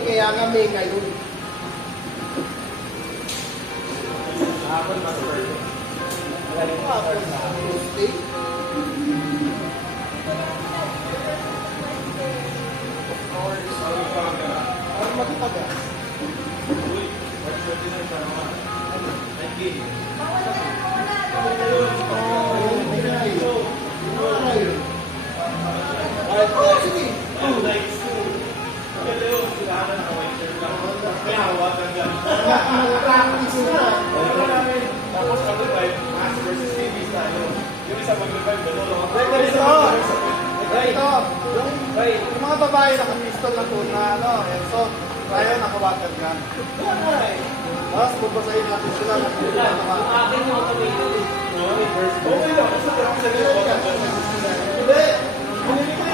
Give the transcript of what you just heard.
kaya nga may ngayon. Hapon mas perfect. Ano nga ako sa Tuesday? Of course. Ano magpaga? Uy, what's 29 sa mga? 19. Sige. Practice na. Tapos mag-revive, Mass versus TVs tayo. Yung isa mag-revive, Yung mga babae naka-pistol na tuna, ano, so, tayo naka-water gun. Tapos, babasahin natin sila ng tuna na mga. Akin yung automated. Okay lang. Basta ako sa Hindi. Hindi.